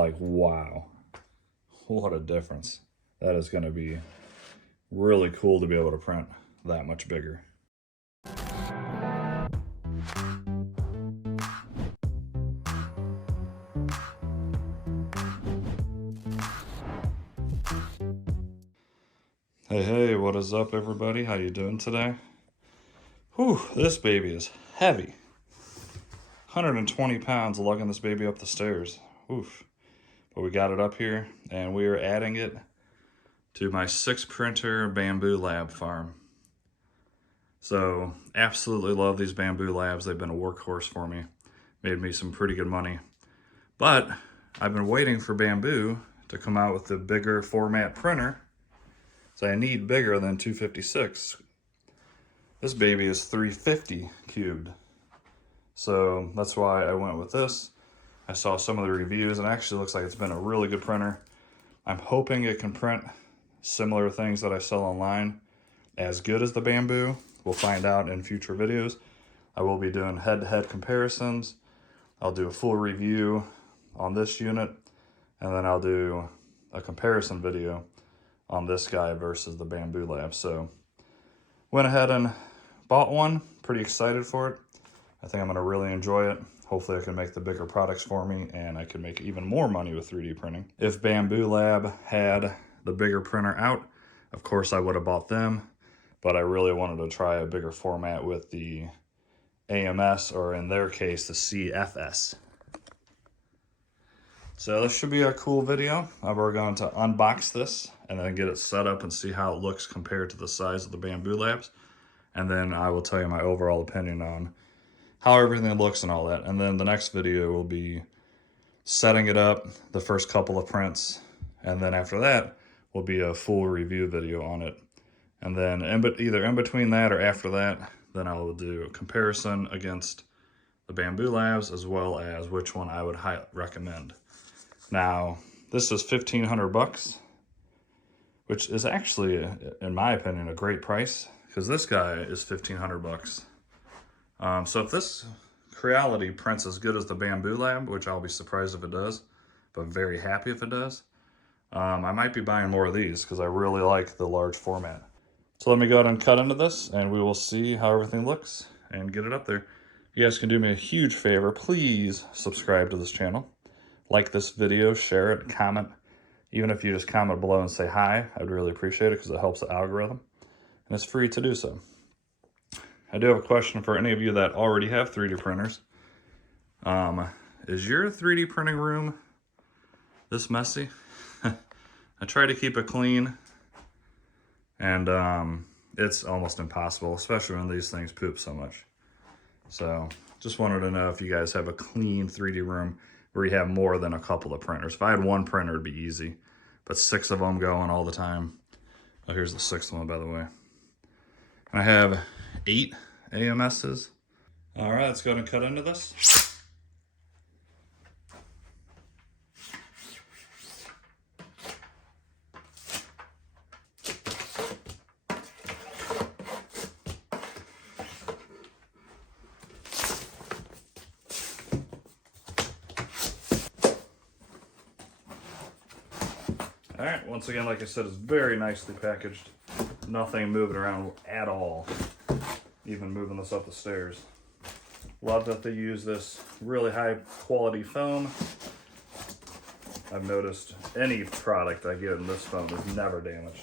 Like, wow, what a difference. That is going to be really cool to be able to print that much bigger. Hey, what is up, everybody? How you doing today? Whew, this baby is heavy. 120 pounds lugging this baby up the stairs. Oof. But we got it up here, and we are adding it to my 6-printer Bambu lab farm. So, absolutely love these Bambu labs. They've been a workhorse for me. Made me some pretty good money. But I've been waiting for Bambu to come out with the bigger format printer. So I need bigger than 256. This baby is 350 cubed. So that's why I went with this. I saw some of the reviews and it actually looks like it's been a really good printer. I'm hoping it can print similar things that I sell online as good as the Bambu. We'll find out in future videos. I will be doing head-to-head comparisons. I'll do a full review on this unit, and then I'll do a comparison video on this guy versus the Bambu lab. So went ahead and bought one, pretty excited for it. I think I'm gonna really enjoy it. Hopefully I can make the bigger products for me and I can make even more money with 3D printing. If Bambu lab had the bigger printer out, of course I would have bought them, but I really wanted to try a bigger format with the AMS, or in their case, the CFS. So this should be a cool video. We're going to unbox this and then get it set up and see how it looks compared to the size of the Bambu labs. And then I will tell you my overall opinion on how everything looks and all that. And then the next video will be setting it up, the first couple of prints. And then after that will be a full review video on it. And then either in between that or after that, then I will do a comparison against the Bambu labs as well as which one I would recommend. Now, this is $1,500, which is actually, in my opinion, a great price because this guy is $1,500. So if this Creality prints as good as the Bambu lab, which I'll be surprised if it does, but very happy if it does, I might be buying more of these because I really like the large format. So let me go ahead and cut into this and we will see how everything looks and get it up there. You guys can do me a huge favor. Please subscribe to this channel. Like this video, share it, comment. Even if you just comment below and say hi, I'd really appreciate it because it helps the algorithm. And it's free to do so. I do have a question for any of you that already have 3D printers. Is your 3D printing room this messy? I try to keep it clean. And it's almost impossible, especially when these things poop so much. So just wanted to know if you guys have a clean 3D room where you have more than a couple of printers. If I had one printer, it'd be easy, but 6 of them going all the time. Oh, here's the 6th one, by the way. And I have 8 AMSs. All right, let's go ahead and cut into this. All right, once again, like I said, it's very nicely packaged. Nothing moving around at all, even moving this up the stairs. Love that they use this really high quality foam. I've noticed any product I get in this foam is never damaged.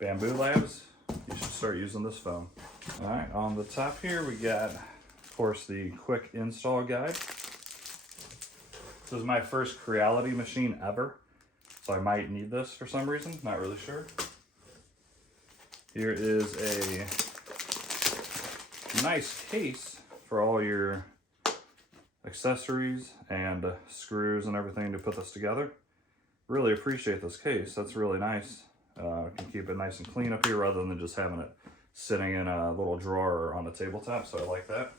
Bambu labs, you should start using this foam. All right, on the top here, we got, of course, the quick install guide. This is my first Creality machine ever. So I might need this for some reason, not really sure. Here is a nice case for all your accessories and screws and everything to put this together. Really appreciate this case, that's really nice. Can keep it nice and clean up here rather than just having it sitting in a little drawer on the tabletop, so I like that.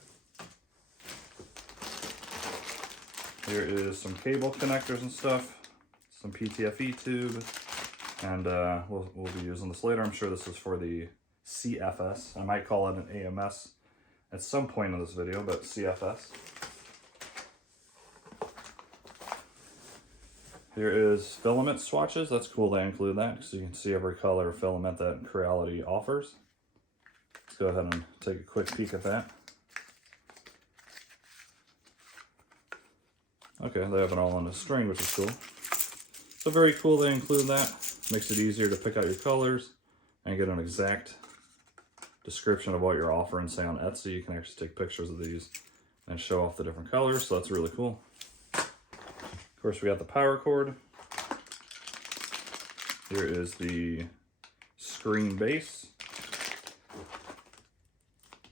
Here is some cable connectors and stuff. Some PTFE tube, and we'll be using this later. I'm sure this is for the CFS. I might call it an AMS at some point in this video, but CFS. Here is filament swatches. That's cool they include that, so you can see every color of filament that Creality offers. Let's go ahead and take a quick peek at that. Okay, they have it all on a string, which is cool. So very cool they include that. Makes it easier to pick out your colors and get an exact description of what you're offering. Say on Etsy, you can actually take pictures of these and show off the different colors, so that's really cool. Of course, we got the power cord. Here is the screen base.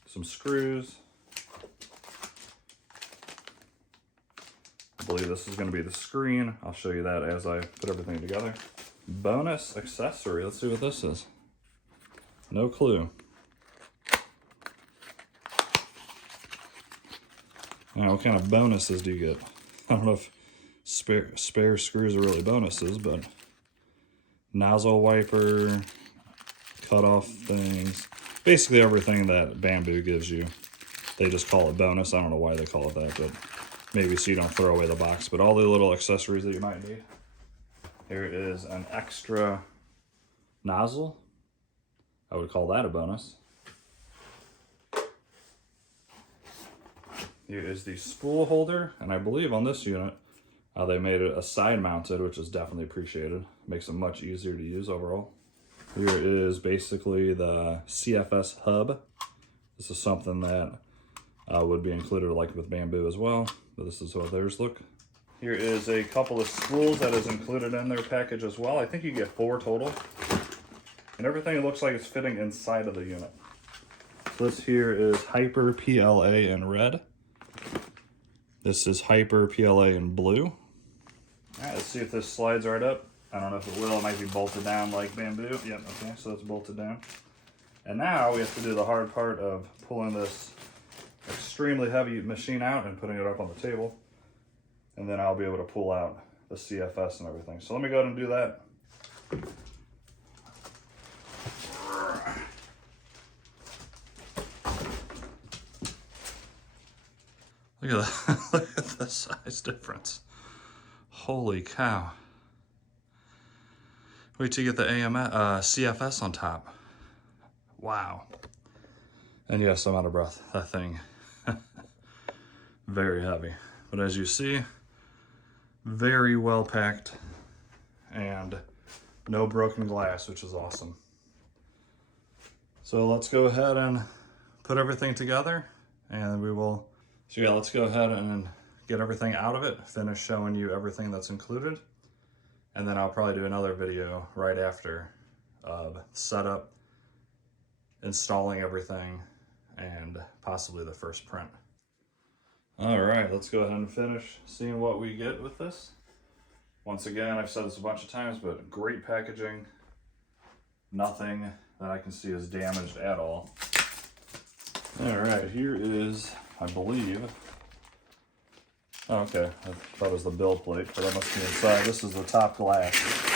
Some screws. I believe this is going to be the screen. I'll show you that as I put everything together. Bonus accessory. Let's see what this is. No clue. Now, what kind of bonuses do you get? I don't know if spare screws are really bonuses, but nozzle wiper, cut off things. Basically everything that Bambu gives you. They just call it bonus. I don't know why they call it that, but maybe so you don't throw away the box. But all the little accessories that you might need. Here is an extra nozzle. I would call that a bonus. Here is the spool holder, and I believe on this unit, they made it a side mounted, which is definitely appreciated. Makes it much easier to use overall. Here is basically the CFS hub. This is something that would be included like with Bambu as well, but this is how theirs look. Here is a couple of spools that is included in their package as well. I think you get 4 total. And everything looks like it's fitting inside of the unit. So this here is Hyper PLA in red. This is Hyper PLA in blue. All right, let's see if this slides right up. I don't know if it will. It might be bolted down like Bambu. Yep, okay, so it's bolted down. And now we have to do the hard part of pulling this extremely heavy machine out and putting it up on the table. And then I'll be able to pull out the CFS and everything. So let me go ahead and do that. Look at that. Look at the size difference. Holy cow. Wait till you get the AMS, CFS on top. Wow. And yes, I'm out of breath. That thing, very heavy. But as you see, very well packed and no broken glass, which is awesome. So let's go ahead and put everything together and we will, so yeah, let's go ahead and get everything out of it, finish showing you everything that's included. And then I'll probably do another video right after of setup, installing everything, and possibly the first print. All right, let's go ahead and finish seeing what we get with this. Once again, I've said this a bunch of times, but great packaging. Nothing that I can see is damaged at all. All right, here is, I believe, oh, okay, I thought it was the build plate, but that must be inside. This is the top glass.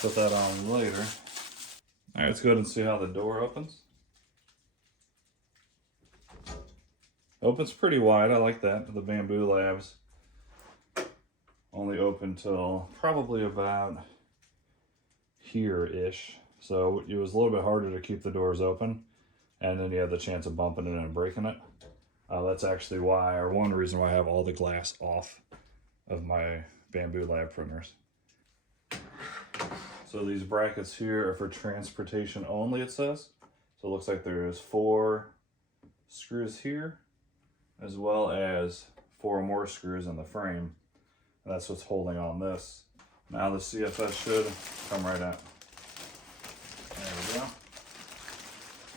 Put that on later. All right, let's go ahead and see how the door opens. Opens pretty wide, I like that. The Bambu Labs only open till probably about here-ish. So it was a little bit harder to keep the doors open, and then you have the chance of bumping it and breaking it. That's actually why, or one reason why I have all the glass off of my Bambu Lab printers. So these brackets here are for transportation only, it says. So it looks like there's 4 screws here, as well as 4 more screws in the frame. And that's what's holding on this. Now the CFS should come right out. There we go.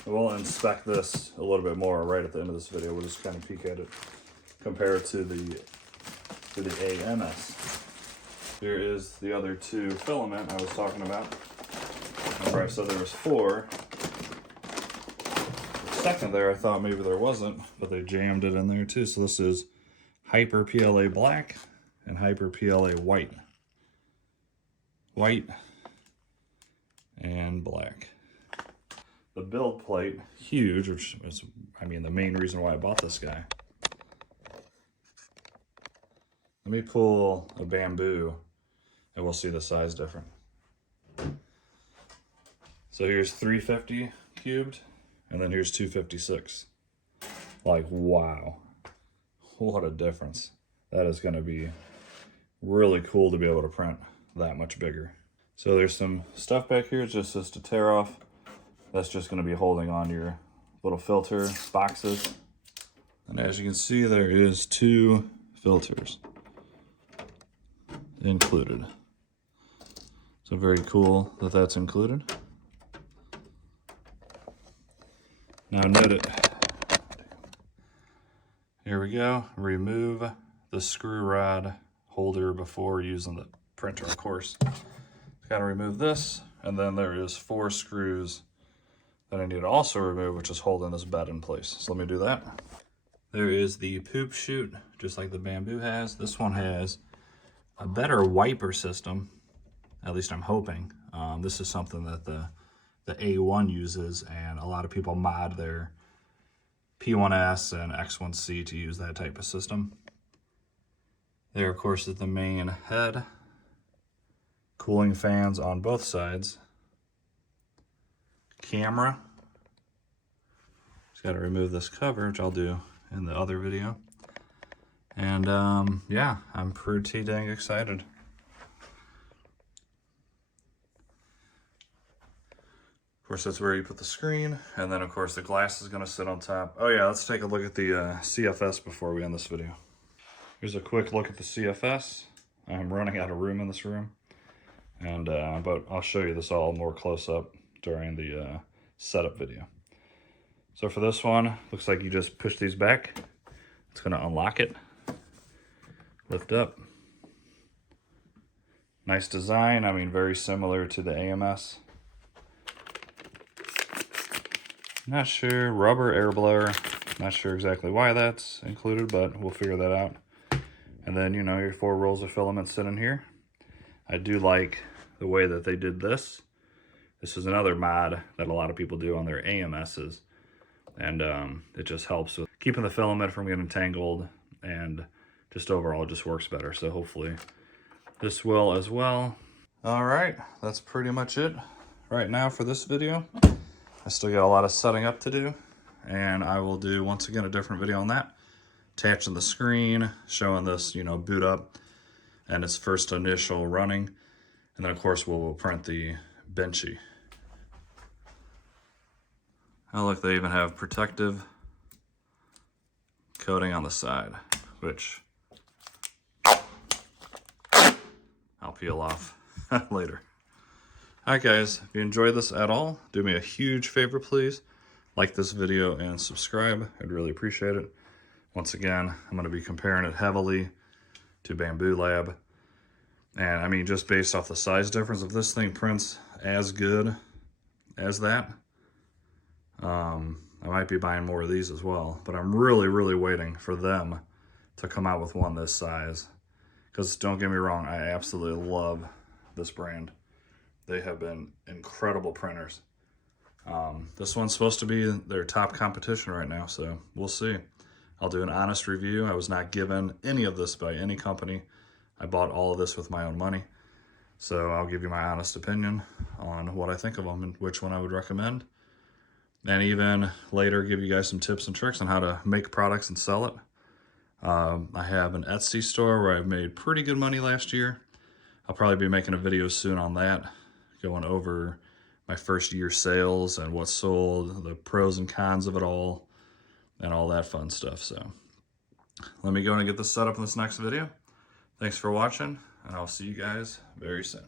We'll inspect this a little bit more right at the end of this video. We'll just kind of peek at it, compare it to the AMS. Here is the other 2 filament I was talking about. Remember I said there was 4. second there, I thought maybe there wasn't, but they jammed it in there too. So this is Hyper PLA Black and Hyper PLA White. White and black. The build plate, huge, which is, I mean, the main reason why I bought this guy. Let me pull a Bambu and we'll see the size difference. So here's 350 cubed, and then here's 256. Like, wow, what a difference. That is gonna be really cool to be able to print that much bigger. So there's some stuff back here, just to tear off. That's just gonna be holding on your little filter boxes. And as you can see, there is 2 filters included. So very cool that that's included. Now knit it. Here we go. Remove the screw rod holder before using the printer, of course. Got to remove this, and then there is 4 screws that I need to also remove, which is holding this bed in place. So let me do that. There is the poop chute, just like the Bambu has. This one has a better wiper system, at least I'm hoping. This is something that the A1 uses, and a lot of people mod their P1S and X1C to use that type of system. There, of course, is the main head. Cooling fans on both sides. Camera. Just got to remove this cover, which I'll do in the other video. And yeah, I'm pretty dang excited. Of course, that's where you put the screen, and then of course the glass is going to sit on top. Oh yeah, let's take a look at the CFS before we end this video. Here's a quick look at the CFS. I'm running out of room in this room, and but I'll show you this all more close up during the setup video. So for this one, looks like you just push these back. It's going to unlock it. Lift up. Nice design. I mean, very similar to the AMS. Not sure. Rubber air blower. Not sure exactly why that's included, but we'll figure that out. And then, you know, your 4 rolls of filament sitting here. I do like the way that they did this. This is another mod that a lot of people do on their AMSs. And it just helps with keeping the filament from getting tangled, and just overall it just works better. So hopefully this will as well. All right, that's pretty much it right now for this video. I still got a lot of setting up to do, and I will do once again a different video on that. Attaching the screen, showing this, you know, boot up and its first initial running. And then of course we'll print the benchy. Oh look, they even have protective coating on the side, which I'll peel off later. Alright guys, if you enjoyed this at all, do me a huge favor please. Like this video and subscribe. I'd really appreciate it. Once again, I'm going to be comparing it heavily to Bambu Lab. And I mean, just based off the size difference, if this thing prints as good as that, I might be buying more of these as well. But I'm really, really waiting for them to come out with one this size. Because don't get me wrong, I absolutely love this brand. They have been incredible printers. This one's supposed to be their top competition right now, so we'll see. I'll do an honest review. I was not given any of this by any company. I bought all of this with my own money. So I'll give you my honest opinion on what I think of them and which one I would recommend. And even later give you guys some tips and tricks on how to make products and sell it. I have an Etsy store where I've made pretty good money last year. I'll probably be making a video soon on that, going over my first year sales and what sold, the pros and cons of it all, and all that fun stuff. So let me go and get this set up in this next video. Thanks for watching, and I'll see you guys very soon.